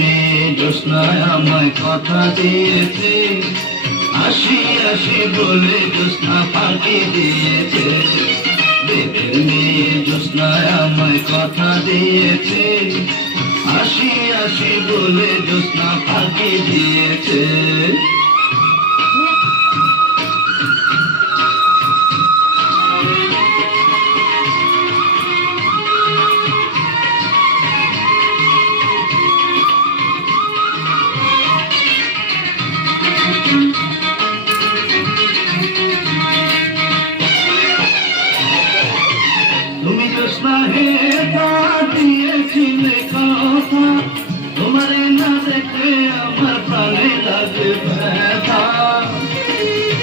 মেয়ে জ্যোৎস্নায় আমায় কথা দিয়েছে, আসি আসি বলে জ্যোৎস্না ফাঁকি দিয়েছে। দেবের মেয়ে জ্যোৎস্নায় আমায় কথা দিয়েছে, আসি আসি বলে জ্যোৎস্না ফাঁকি দিয়েছে।